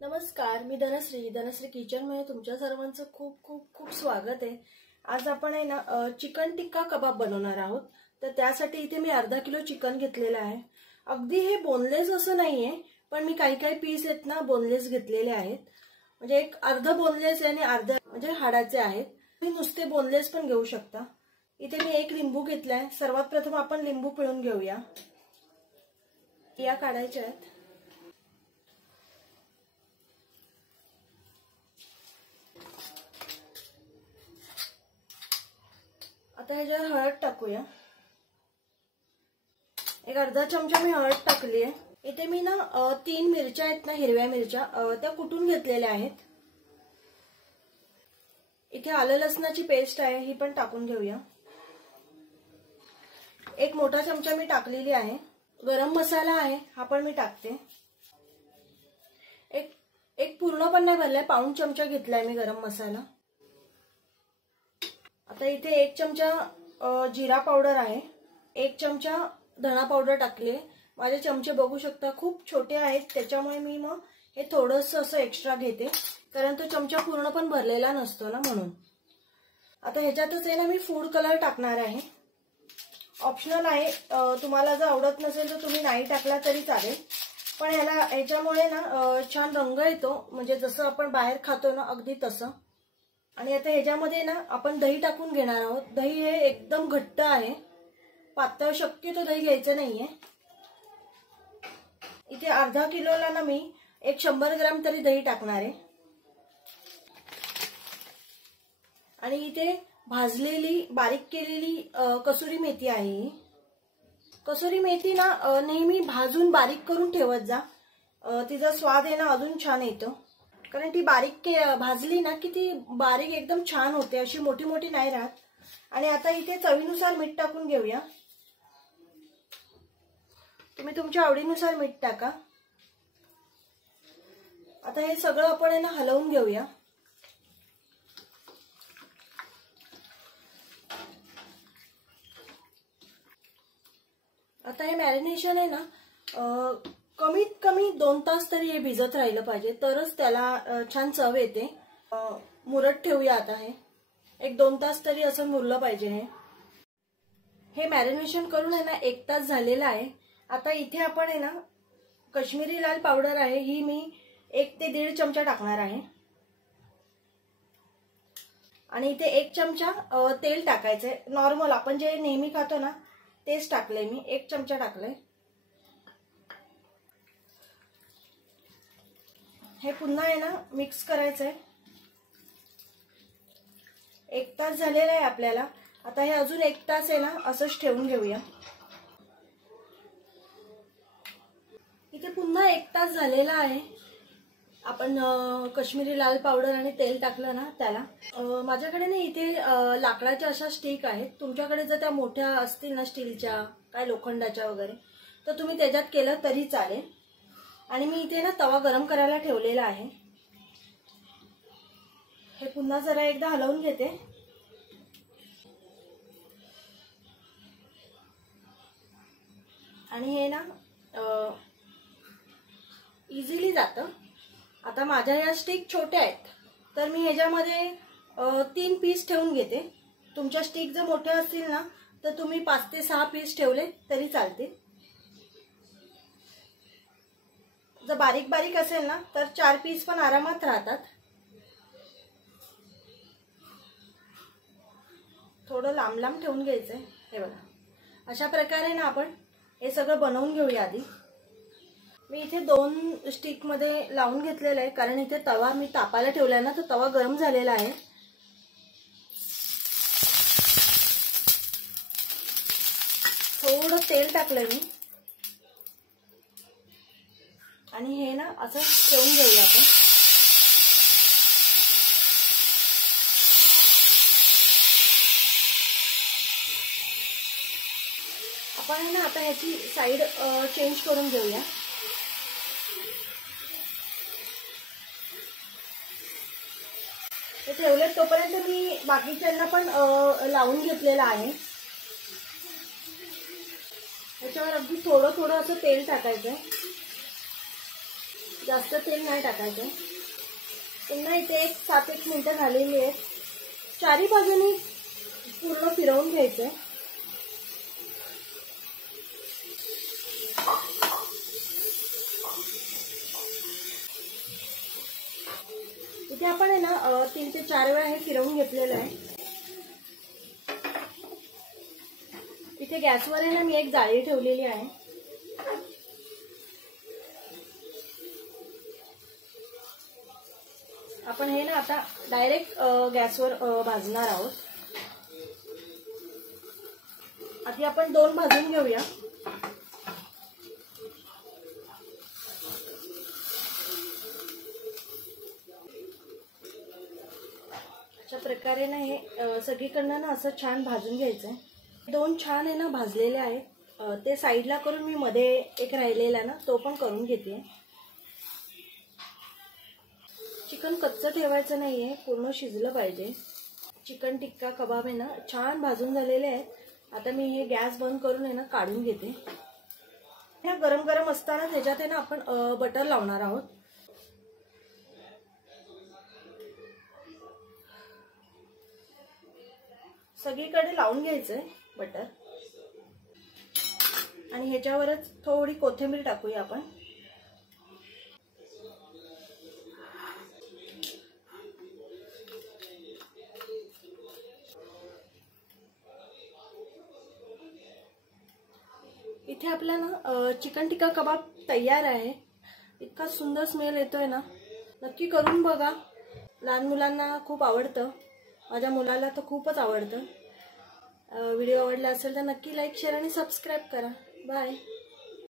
नमस्कार, मी धनश्री किचन मध्ये तुमच्या सर्वांचं खूप खूप खूप स्वागत आहे। आज आपण आहे ना चिकन टिक्का कबाब बनवणार आहोत। तर त्यासाठी इथे मी अर्धा किलो चिकन घेतलेलं आहे। अगदी हे बोनलेस असं नाहीये, पण मी काही पीस आहेत ना बोनलेस घेतलेले आहेत। म्हणजे एक अर्धा बोनलेस आणि अर्धा म्हणजे हाडाचे आहेत। तुम्ही नुसते बोनलेस पण घेऊ शकता। इथे मी एक लिंबू घेतलाय। सर्वात प्रथम आपण लिंबू पिळून घेऊया। या काढायच्या आहेत। आता ह्याच्यावर हळद टाकूया। एक अर्धा चमचा मी हळद टाकली आहे। इथे मी ना 3 मिरच्या आहेत ना, हिरव्या मिरच्या त्या कुटून घेतलेल्या आहेत। इथे आलं लसणाची पेस्ट आहे, ही पण टाकून घेऊया। एक मोठा चमचा मी टाकलेली आहे। गरम मसाला आहे, हा पण मी टाकते। एक पूर्ण पण नाही भरलाय, पाऊण चमचा घेतलाय मी गरम मसाला। आता इथे 1 चमचा जिरा पावडर आहे, 1 चमचा धना पावडर टाकले। माझे चमचे बघू शकता खूप छोटे आहेत, त्याच्यामुळे मी मग हे थोडंसं असं एक्स्ट्रा घेते, कारण तो चमचा पूर्ण पण भरलेला नसतो ना, म्हणून। आता ह्याच्यातच आहे ना मी फूड कलर टाकणार आहे। ऑप्शनल आहे, तुम्हाला जर आवडत नसेल तर तुम्ही नाही टाकला तरी चालेल, पण ह्याच्यामुळे ना छान रंग येतो, म्हणजे जसं आपण बाहेर खातो ना अगदी तसं। आणि आता ह्याच्यामध्ये ना आपण दही टाकून घेणार आहोत। दही हे एकदम घट्ट आहे, पातळ शक्यतो दही घ्यायचं नाहीये। इथे अर्धा किलोला ना मी 100 ग्रॅम तरी दही टाकणार आहे। आणि इथे भाजलेली बारीक केलेली कसुरी मेथी आहे। कसुरी मेथी ना नेहमी भाजून बारीक करून ठेवत जा, तिचा स्वाद आहे ना अजून छान येतो, कारण ती बारीक भाजली ना की ती बारीक एकदम छान होते, अशी मोठी मोठी नाही राहत। आणि आता इथे चवीनुसार मीठ टाकून घेऊया। तुम्ही तुमच्या आवडीनुसार मीठ टाका। आता हे सगळं आपण आहे ना हलवून घेऊया। आता हे मॅरिनेशन आहे ना कमीत कमी 2 तास तरी हे भिजत राहिलं पाहिजे, तरच त्याला छान चव येते। मुरत ठेवूया आता हे 1-2 तास तरी असं मुरलं पाहिजे। हे मॅरिनेशन करून आहे ना 1 तास झालेला आहे। आता इथे आपण आहे ना काश्मीरी लाल पावडर आहे, ही मी 1 ते 1.5 चमचा टाकणार आहे। आणि इथे 1 चमचा तेल टाकायचंय, नॉर्मल आपण जे नेहमी खातो ना तेच टाकलंय मी, 1 चमचा टाकलंय। हे पुन्हा आहे ना मिक्स करायचंय। 1 तास झालेला आहे आपल्याला। आता हे अजून 1 तास आहे ना असंच ठेवून घेऊया। इथे पुन्हा 1 तास झालेला आहे। आपण काश्मीरी लाल पावडर आणि तेल टाकलं ना त्याला। माझ्याकडे ना इथे लाकडाच्या अशा स्टिक आहेत, तुमच्याकडे जर त्या मोठ्या असतील ना स्टीलच्या काय लोखंडाच्या वगैरे, तर तुम्ही त्याच्यात केलं तरी चालेल। आणि मी इथे ना तवा गरम करायला ठेवलेला आहे। हे पुन्हा जरा एकदा हलवून घेते। आणि हे ना इझिली जातं। आता माझ्या या स्टिक छोट्या आहेत, तर मी ह्याच्यामध्ये 3 पीस ठेवून घेते। तुमच्या स्टिक जर मोठ्या असतील ना तर तुम्ही 5 ते 6 पीस ठेवले तरी चालतील। जर बारीक बारीक असेल ना तर 4 पीस पण आरामात राहतात। थोडं लांब लांब ठेवून घ्यायचंय। हे बघा, अशा प्रकारे ना आपण हे सगळं बनवून घेऊया। आधी मी इथे 2 स्टिक मध्ये लावून घेतलेलं आहे, कारण इथे तवा मी तापायला ठेवलाय ना, तर तवा गरम झालेला आहे। थोडं तेल टाकलं मी आणि हे ना असं ठेवून घेऊया आपण। आपण ना आता ह्याची साइड चेंज करून घेऊया। हे ठेवले तोपर्यंत मी बाकीच्यांना पण लावून घेतलेलं आहे। ह्याच्यावर अगदी थोडं थोडं असं तेल टाकायचं। जास्त तेल नाही टाकायचं. पुन्हा इथे 7-8 मिनिटं झालेली आहेत. चारी बाजूनी पूर्ण फिरवून घ्यायचंय. इथे आपण आहे ना 3 ते 4 वेळा हे फिरवून घेतलेलं आहे. इथे गॅसवर आहे ना मी एक जाळी ठेवलेली आहे. आपण हे ना आता डायरेक्ट गॅसवर भाजणार आहोत. आधी आपण 2 भाजून घेऊया. अशा प्रकारे ना हे सगळीकडनं ना असं छान भाजून घ्यायचंय. 2 छान आहे ना भाजलेले आहेत. ते साईडला करून मी मध्ये एक राहिलेला ना तो पण करून घेते. चिकन कच्चं ठेवायचं नाहीये, पूर्ण शिजलं पाहिजे. चिकन टिक्का कबाब आहे ना छान भाजून झालेले आहेत. आता मी हे गॅस बंद करून आहे ना काढून घेते. ह्या गरम गरम असताना त्याच्यात आहे ना आपण बटर लावणार आहोत. सगळीकडे लावून घ्यायचंय बटर. आणि ह्याच्यावरच थोडी कोथिंबीर टाकूया आपण. इथे आपला ना चिकन टिक्का कबाब तयार आहे. इतका सुंदर स्मेल येतोय ना. नक्की करून बघा. लहान मुलांना खूप आवडतं. माझ्या मुलाला तर खूपच आवडतं. व्हिडिओ आवडला असेल तर नक्की लाईक, शेअर आणि सबस्क्राईब करा. बाय.